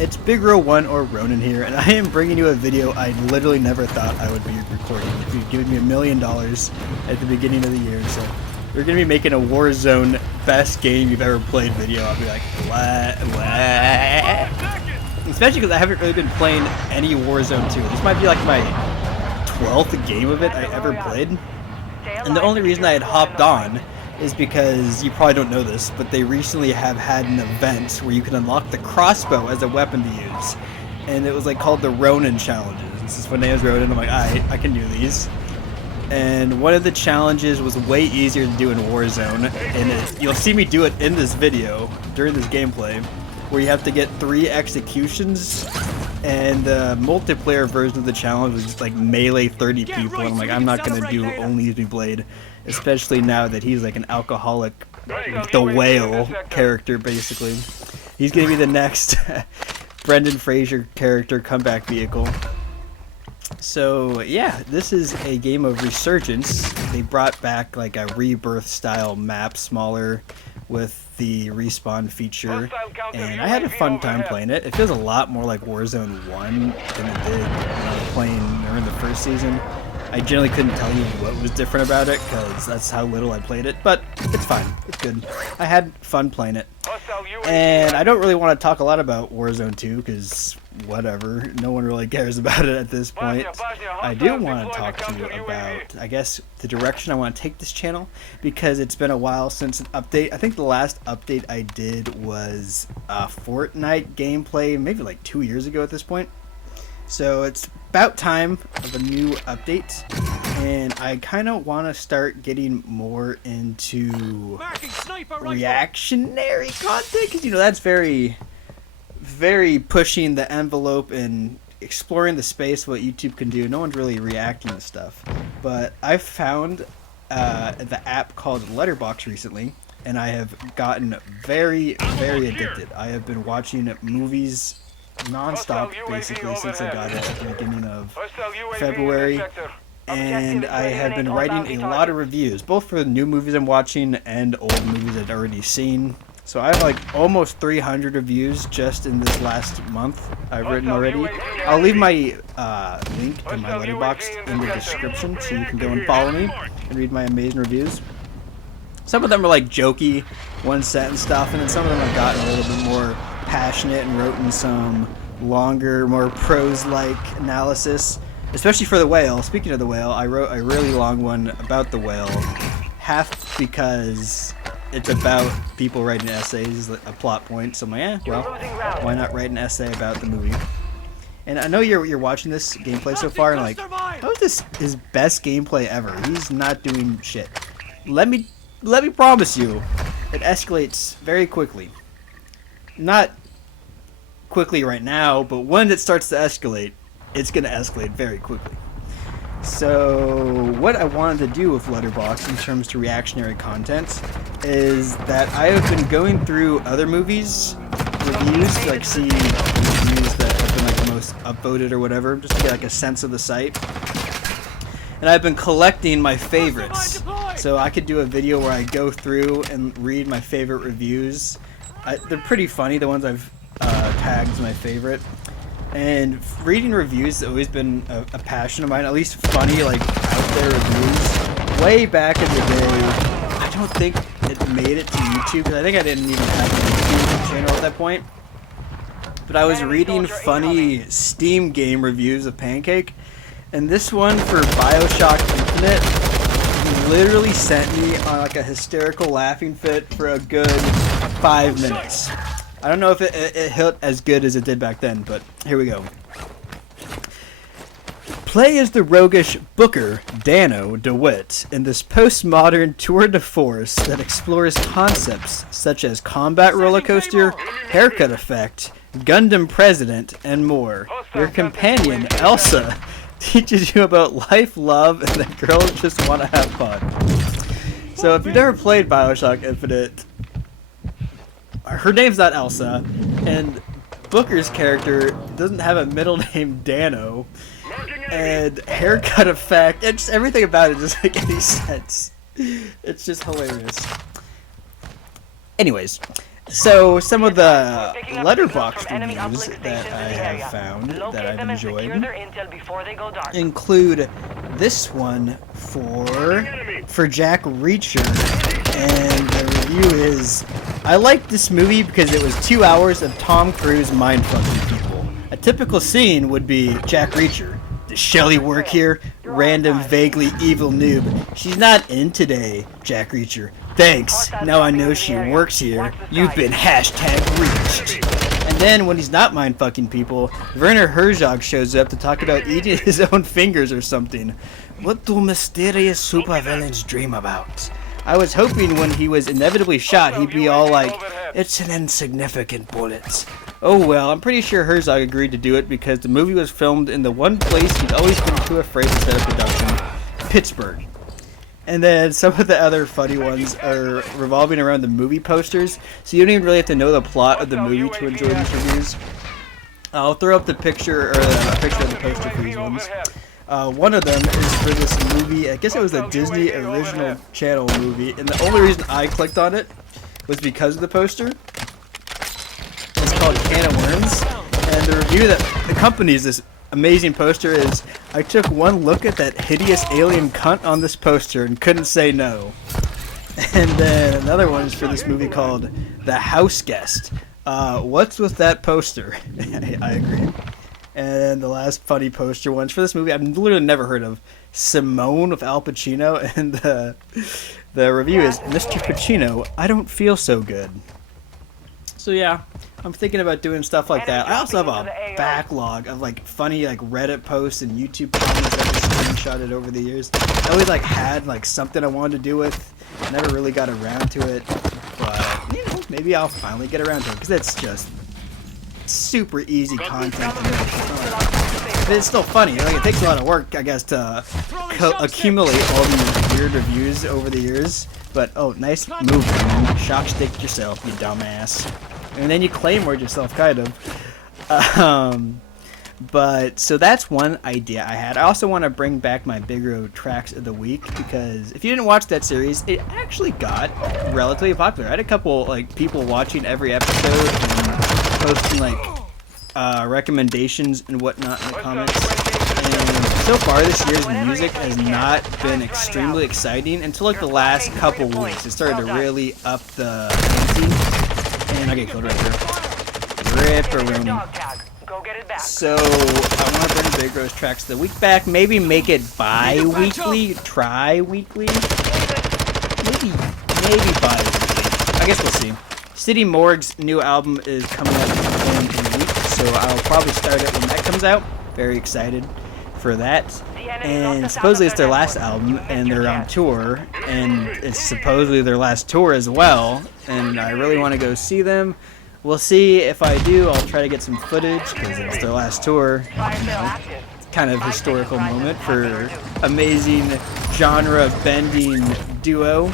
It's Big1 or Ronan here, and I am bringing you a video I literally never thought I would be recording. If you'd given me $1 million at the beginning of the year, so you're going to be making a Warzone best game you've ever played video, I'll be like, what? Especially because I haven't really been playing any Warzone 2. This might be like my 12th game of it I ever played. And the only reason I had hopped on is because, you probably don't know this, but they recently have had an event where you can unlock the crossbow as a weapon to use. And it was like called the Ronan challenges. This is when my name is Ronan, I'm like, I can do these. And one of the challenges was way easier to do in Warzone, and you'll see me do it in this video, during this gameplay, where you have to get 3 executions, and the multiplayer version of the challenge was just like melee 30 people, and I'm like, I'm not going to do only use me blade, especially now that he's like an alcoholic, the whale character, basically. He's going to be the next Brendan Fraser character comeback vehicle. So yeah, this is a game of Resurgence. They brought back like a rebirth style map, smaller, with the respawn feature, and I had a fun time playing it. It feels a lot more like Warzone 1 than it did when I was playing during the first season. I generally couldn't tell you what was different about it because that's how little I played it, but it's fine. It's good. I had fun playing it. And I don't really want to talk a lot about Warzone 2 because whatever, no one really cares about it at this point. I do want to talk to you about, I guess, the direction I want to take this channel, because it's been a while since an update. I think the last update I did was a Fortnite gameplay, maybe like 2 years ago at this point. So it's about time of a new update, and I kind of want to start getting more into reactionary content, because, you know, that's very pushing the envelope and exploring the space what YouTube can do. No one's really reacting to stuff, but I found the app called Letterboxd recently, and I have gotten very addicted. I have been watching movies non-stop basically since I got it at the beginning of February, and I have been writing a lot of reviews, both for the new movies I'm watching and old movies I'd already seen. So I have like almost 300 reviews just in this last month I've written already. I'll leave my link to my Letterboxd in the description so you can go and follow me and read my amazing reviews. Some of them are like jokey, one sentence stuff, and then some of them I've gotten a little bit more passionate and wrote in some longer, more prose-like analysis, especially for The Whale. Speaking of The Whale, I wrote a really long one about The Whale, half because it's about people writing essays, a plot point, so I'm like, well, why not write an essay about the movie? And I know you're watching this gameplay so far, and like, how is this his best gameplay ever? He's not doing shit. Let me promise you, it escalates very quickly. Not quickly right now, but when it starts to escalate, it's going to escalate very quickly. So what I wanted to do with Letterboxd in terms to reactionary content is that I have been going through other movies reviews to like see reviews that have been like the most upvoted or whatever, just to get like a sense of the site. And I've been collecting my favorites, so I could do a video where I go through and read my favorite reviews. They're pretty funny, the ones I've tagged as my favorite. And reading reviews has always been a passion of mine, at least funny, like, out there reviews. Way back in the day, I don't think it made it to YouTube, because I think I didn't even have a YouTube channel at that point. But I was reading funny Steam game reviews of Pancake, and this one for BioShock Infinite literally sent me on like a hysterical laughing fit for a good 5 minutes. I don't know if it hit as good as it did back then, but here we go. Play as the roguish Booker Dano DeWitt in this postmodern tour de force that explores concepts such as combat roller coaster, haircut effect, Gundam president, and more. Your companion, Elsa, teaches you about life, love, and that girls just want to have fun. So if you've never played BioShock Infinite, her name's not Elsa, and Booker's character doesn't have a middle name Dano, and haircut effect, and just everything about it doesn't make any sense. It's just hilarious. Anyways, So some of the letterboxd reviews that I have found that I've enjoyed include this one for Jack Reacher, and the review is, I liked this movie because it was 2 hours of Tom Cruise mindfucking people. A typical scene would be Jack Reacher. Does Shelly work here? Random, vaguely evil noob. She's not in today, Jack Reacher. Thanks. Now I know she works here. You've been #reached. And then when he's not mind-fucking people, Werner Herzog shows up to talk about eating his own fingers or something. What do mysterious supervillains dream about? I was hoping when he was inevitably shot, he'd be all like, it's an insignificant bullet. Oh well, I'm pretty sure Herzog agreed to do it because the movie was filmed in the one place he'd always been too afraid to set up production, Pittsburgh. And then some of the other funny ones are revolving around the movie posters, so you don't even really have to know the plot of the movie to enjoy these reviews. I'll throw up the picture, or the picture of the poster for these ones. One of them is for this movie, I guess it was a Disney original channel movie, and the only reason I clicked on it was because of the poster. It's called Can of Worms, and the review that accompanies this amazing poster is, I took one look at that hideous alien cunt on this poster and couldn't say no. And then another one is for this movie called The House Guest. What's with that poster? I agree. And the last funny poster one's for this movie I've literally never heard of, Simone with Al Pacino, and the review is, Mr. Pacino, I don't feel so good. So yeah, I'm thinking about doing stuff like that. I also have a backlog of like funny like Reddit posts and YouTube comments that I've screenshotted over the years. I always like had like something I wanted to do with. Never really got around to it, but you know, maybe I'll finally get around to it because it's just super easy content to make. But it's still funny. Like it takes a lot of work, I guess, to accumulate all these weird reviews over the years. But oh, nice move, man. Shock stick yourself, you dumbass. And then you claymore yourself, kind of. But so that's one idea I had. I also want to bring back my Big Road Tracks of the Week because if you didn't watch that series, it actually got relatively popular. I had a couple like people watching every episode and posting like recommendations and whatnot in the comments. And so far this year's music has not been extremely exciting until like the last couple weeks. It started to really up the ante. And I get killed right here. Ripperoni. So I want to bring Big Rose Tracks of the Week back. Maybe make it bi-weekly, tri-weekly. Maybe bi-weekly. I guess we'll see. City Morgue's new album is coming out in a week, so I'll probably start it when that comes out. Very excited for that. And supposedly it's their last album, and they're on tour, and it's supposedly their last tour as well, and I really want to go see them. We'll see if I do. I'll try to get some footage, because it's their last tour. You know, it's kind of a historical moment for amazing genre-bending duo.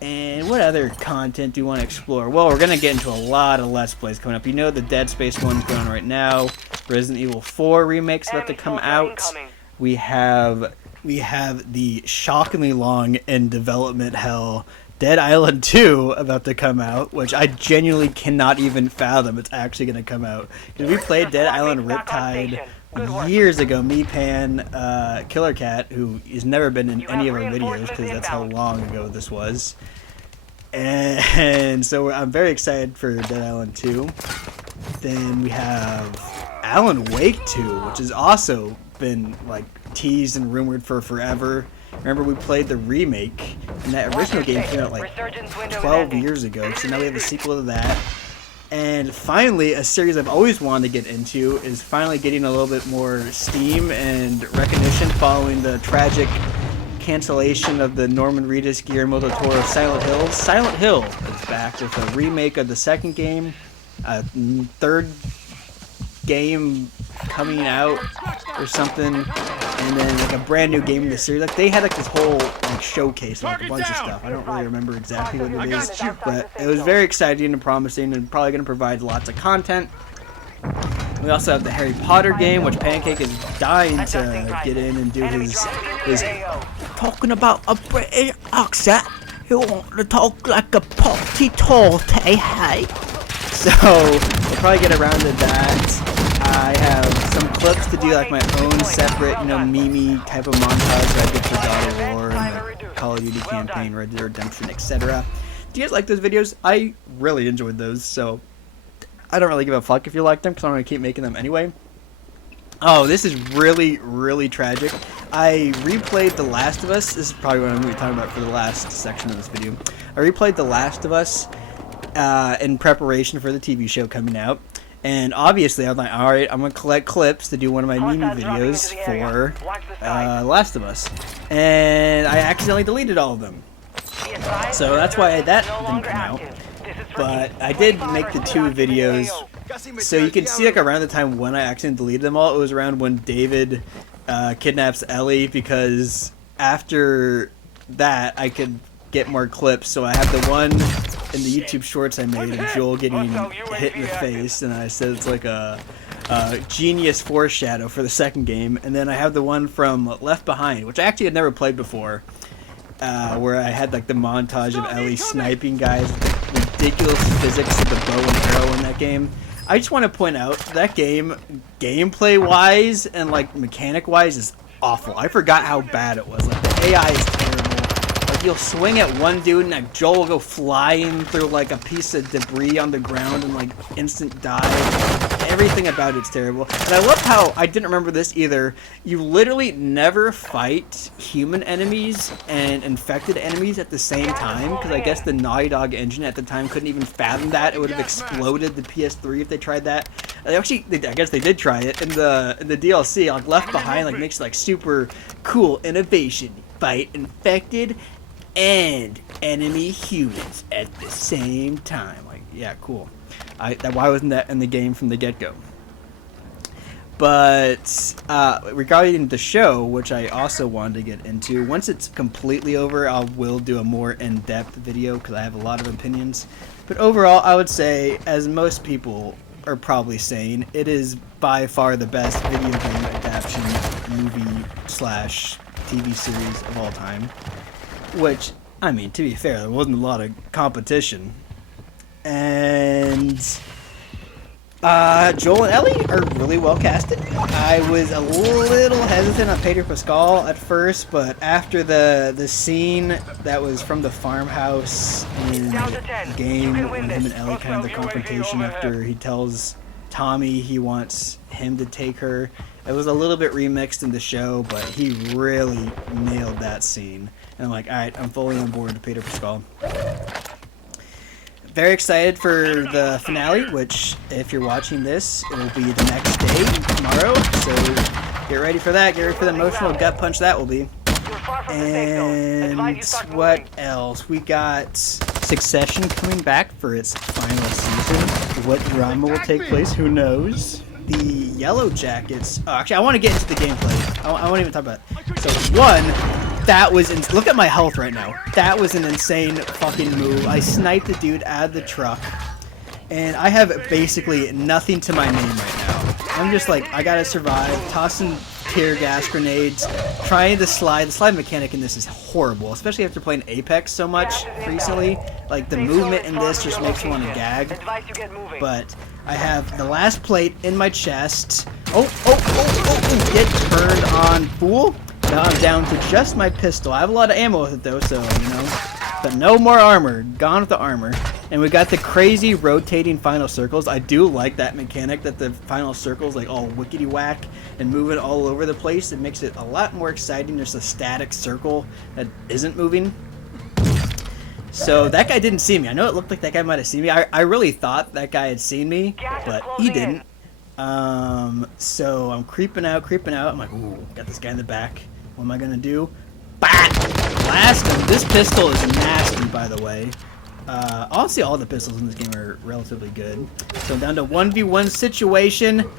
And what other content do you want to explore? Well, we're going to get into a lot of Let's Plays coming up. You know the Dead Space one's going on right now. Resident Evil 4 remake's about to come out. We have the shockingly long in development hell Dead Island 2 about to come out, which I genuinely cannot even fathom it's actually going to come out. Because we played Dead Island Riptide years ago. Me, Pan, Killer Cat, who has never been in any of our videos because that's how long ago this was. And so I'm very excited for Dead Island 2. Then we have Alan Wake 2, which has also been like teased and rumored for forever. Remember, we played the remake, and that original game came out like 12 years ago, so now we have a sequel to that. And finally, a series I've always wanted to get into is finally getting a little bit more steam and recognition following the tragic cancellation of the Norman Reedus, Guillermo del Toro Silent Hill. Silent Hill is back with a remake of the second game, a third game coming out or something, and then like a brand new game in the series. Like they had like this whole like showcase, like a bunch of stuff. I don't really remember exactly what it is, but it was very exciting and promising, and probably going to provide lots of content. We also have the Harry Potter game, which Pancake is dying to get in and do his talking about a British accent. You want to talk like a potty torte, hey? So, we'll probably get around to that. I have some clips to do like my own separate, meme type of montage that I did for God of War and the Call of Duty campaign, Red Dead Redemption, etc. Do you guys like those videos? I really enjoyed those, so I don't really give a fuck if you like them, because I'm going to keep making them anyway. Oh, this is really, really tragic. I replayed The Last of Us. This is probably what I'm going to be talking about for the last section of this video. I replayed The Last of Us in preparation for the TV show coming out. And obviously, I'm like, alright, I'm going to collect clips to do one of my meme videos for Last of Us. And I accidentally deleted all of them. So that's why that didn't come out. But I did make the 2 videos. So you can see like around the time when I accidentally deleted them all, it was around when David kidnaps Ellie, because after that I could get more clips. So I have the one in the YouTube shorts I made of Joel getting hit in the face, and I said it's like a genius foreshadow for the second game. And then I have the one from Left Behind, which I actually had never played before, where I had like the montage of Ellie sniping guys with the ridiculous physics of the bow and arrow in that game. I just want to point out that game, gameplay-wise and like mechanic-wise, is awful. I forgot how bad it was. Like the AI is terrible. Like you'll swing at one dude and like Joel will go flying through like a piece of debris on the ground and like instant die. Everything about it's terrible. And I love how, I didn't remember this either, you literally never fight human enemies and infected enemies at the same time, because I guess the Naughty Dog engine at the time couldn't even fathom that. It would have exploded the PS3 if they tried that. Actually, I guess they did try it in the DLC. Like Left Behind like makes like super cool innovation. Fight infected and enemy humans at the same time. Like, yeah, cool. Why wasn't that in the game from the get-go? But regarding the show, which I also wanted to get into, once it's completely over, I will do a more in-depth video because I have a lot of opinions. But overall, I would say, as most people are probably saying, it is by far the best video game adaptation movie/TV series of all time. Which, I mean, to be fair, there wasn't a lot of competition. And Joel and Ellie are really well casted. I was a little hesitant on Pedro Pascal at first, but after the scene that was from the farmhouse in the game, when him and Ellie kind of the confrontation after he tells Tommy he wants him to take her, it was a little bit remixed in the show, but he really nailed that scene. And I'm like, alright, I'm fully on board with Pedro Pascal. Very excited for the finale, which, if you're watching this, it will be the next day, tomorrow. So get ready for that. Get ready for the emotional gut punch that will be. And what else? We got Succession coming back for its final season. What drama will take place? Who knows? The Yellow Jackets. Oh, actually, I want to get into the gameplay. I won't even talk about it. So, one. That was, look at my health right now. That was an insane fucking move. I sniped the dude out of the truck, and I have basically nothing to my name right now. I'm just like, I gotta survive, tossing tear gas grenades, trying to slide. The slide mechanic in this is horrible, especially after playing Apex so much recently. Like, the movement in this just makes me want to gag. But I have the last plate in my chest. Oh, get turned on, fool. Now I'm down to just my pistol. I have a lot of ammo with it though, so, but no more armor. Gone with the armor. And we got the crazy rotating final circles. I do like that mechanic, that the final circles like all wickety whack and moving all over the place. It makes it a lot more exciting. There's a static circle that isn't moving. So that guy didn't see me. I know it looked like that guy might have seen me. I really thought that guy had seen me, but he didn't. So I'm creeping out. I'm like, ooh, got this guy in the back. What am I gonna do? Bah! Blast him. This pistol is nasty, by the way. Honestly, all the pistols in this game are relatively good. So I'm down to 1v1 situation.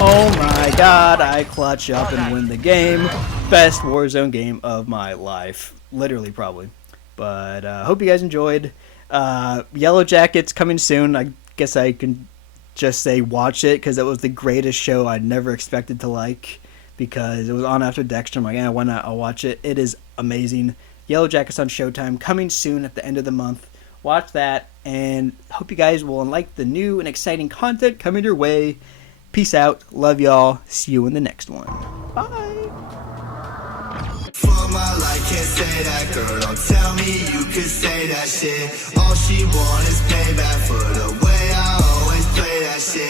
Oh my god, I clutch up and win the game. Best Warzone game of my life. Literally, probably. But hope you guys enjoyed. Yellow Jackets coming soon. I guess I can just say watch it, because it was the greatest show I never expected to like. Because it was on after Dexter. I'm like, yeah, why not? I'll watch it. It is amazing. Yellow Jackets on Showtime, coming soon at the end of the month. Watch that, and hope you guys will like the new and exciting content coming your way. Peace out. Love y'all. See you in the next one. Bye. For my life, can't say that, girl. Don't tell me you could say that shit. All she want is payback for the way I always play that shit.